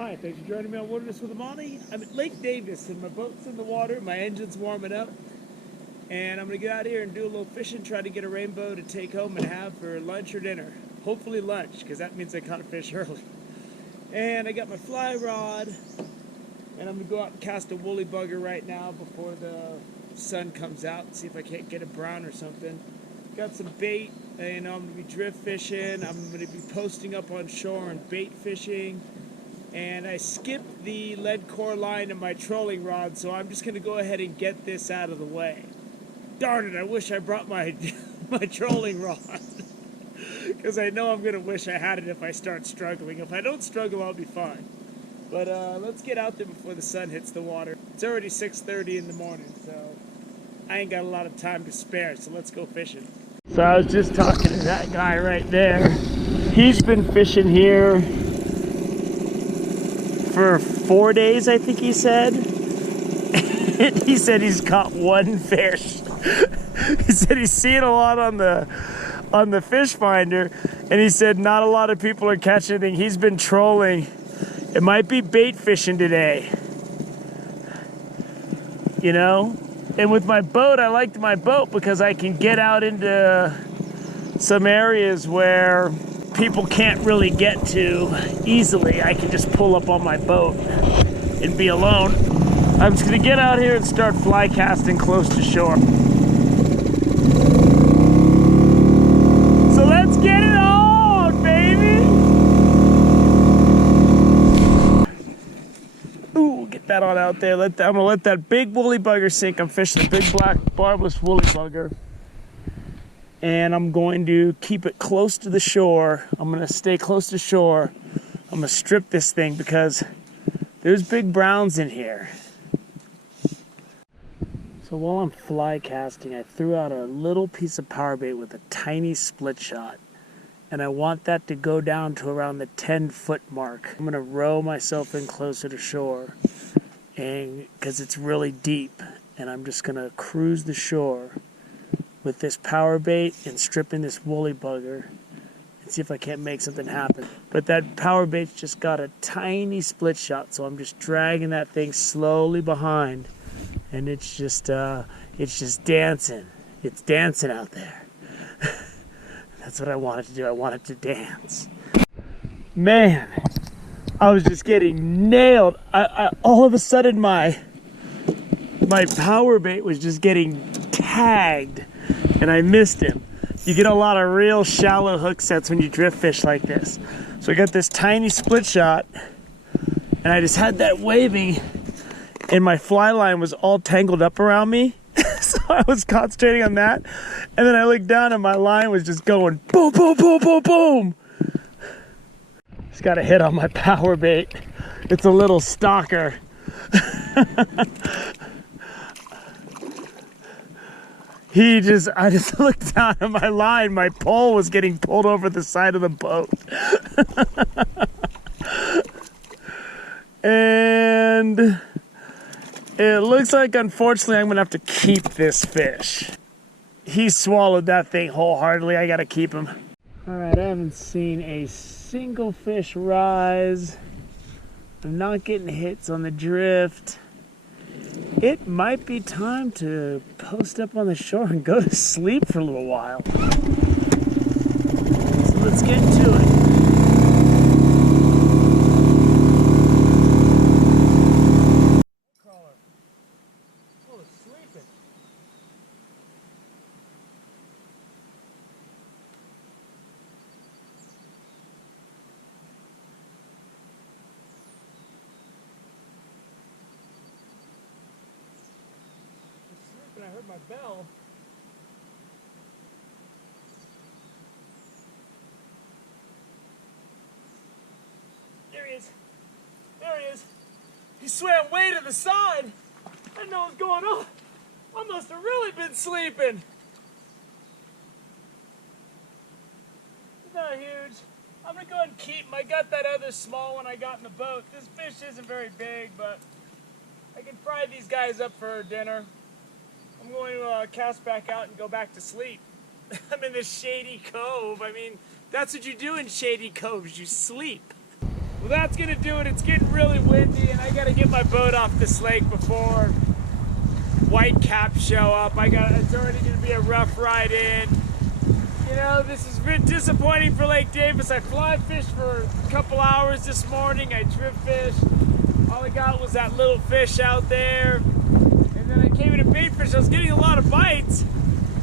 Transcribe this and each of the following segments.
Hi, thanks for joining me on Wilderness with Amani. I'm at Lake Davis and my boat's in the water, my engine's warming up, and I'm gonna get out here and do a little fishing, try to get a rainbow to take home and have for lunch or dinner. Hopefully lunch, because that means I caught a fish early. And I got my fly rod, and I'm gonna go out and cast a woolly bugger right now before the sun comes out and see if I can't get a brown or something. Got some bait, and I'm gonna be drift fishing. I'm gonna be posting up on shore and bait fishing. And I skipped the lead core line in my trolling rod, so I'm just going to go ahead and get this out of the way. Darn it, I wish I brought my my trolling rod, because I know I'm going to wish I had it if I start struggling. If I don't struggle, I'll be fine. But let's get out there before the sun hits the water. It's already 6:30 in the morning, so I ain't got a lot of time to spare, so let's go fishing. So I was just talking to that guy right there. He's been fishing here for 4 days, I think he said. He said he's caught one fish. He said he's seeing a lot on the fish finder, and he said not a lot of people are catching anything. He's been trolling. It might be bait fishing today, you know. And with my boat, I liked my boat because I can get out into some areas where people can't really get to easily. I can just pull up on my boat and be alone. I'm just gonna get out here and start fly casting close to shore. So let's get it on, baby! Ooh, get that on out there. I'm gonna let that big woolly bugger sink. I'm fishing a big black barbless woolly bugger. And I'm going to keep it close to the shore. I'm going to stay close to shore. I'm going to strip this thing because there's big browns in here. So while I'm fly casting, I threw out a little piece of power bait with a tiny split shot. And I want that to go down to around the 10-foot mark. I'm going to row myself in closer to shore, and because it's really deep. And I'm just going to cruise the shore with this power bait and stripping this woolly bugger and see if I can't make something happen. But that power bait's just got a tiny split shot, so I'm just dragging that thing slowly behind, and it's just dancing. It's dancing out there. That's what I wanted to do. I wanted to dance. Man, I was just getting nailed. I all of a sudden my power bait was just getting tagged, and I missed him. You get a lot of real shallow hook sets when you drift fish like this. So I got this tiny split shot, and I just had that waving, and my fly line was all tangled up around me. So I was concentrating on that, and then I looked down and my line was just going boom, boom, boom, boom, boom. Just got a hit on my power bait. It's a little stalker. I just looked down at my line, my pole was getting pulled over the side of the boat. And it looks like, unfortunately, I'm gonna have to keep this fish. He swallowed that thing wholeheartedly. I gotta keep him. All right, I haven't seen a single fish rise. I'm not getting hits on the drift. It might be time to post up on the shore and go to sleep for a little while. So let's get to it. Caller. Oh, it's sleeping. I heard my bell. There he is. There he is. He swam way to the side. I didn't know what was going on. I must have really been sleeping. He's not huge. I'm gonna go ahead and keep him. I got that other small one I got in the boat. This fish isn't very big, but I can fry these guys up for dinner. I'm going to cast back out and go back to sleep. I'm in this shady cove. I mean, that's what you do in shady coves. You sleep. Well, that's gonna do it. It's getting really windy, and I gotta get my boat off this lake before whitecaps show up. It's already gonna be a rough ride in. You know, this has been disappointing for Lake Davis. I fly fished for a couple hours this morning. I trip fished. All I got was that little fish out there. And then I came in to bait fish. I was getting a lot of bites.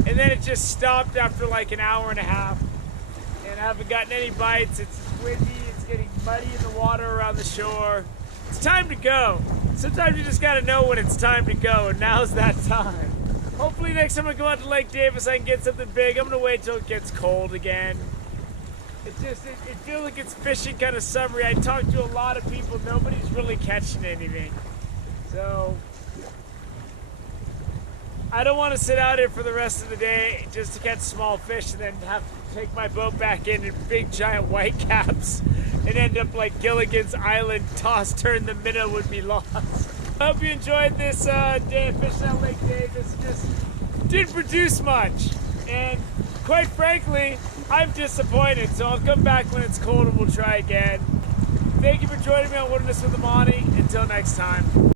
And then it just stopped after like an hour and a half. And I haven't gotten any bites. It's windy. It's getting muddy in the water around the shore. It's time to go. Sometimes you just gotta know when it's time to go, and now's that time. Hopefully next time I go out to Lake Davis I can get something big. I'm gonna wait till it gets cold again. It feels like it's fishing kind of summery. I talked to a lot of people, nobody's really catching anything. So I don't want to sit out here for the rest of the day just to catch small fish and then have to take my boat back in big giant whitecaps and end up like Gilligan's Island, toss, turn the minnow would be lost. I hope you enjoyed this day of fishing at Lake Davis. Just didn't produce much, and quite frankly, I'm disappointed. So I'll come back when it's cold and we'll try again. Thank you for joining me on Wilderness with Amani. Until next time.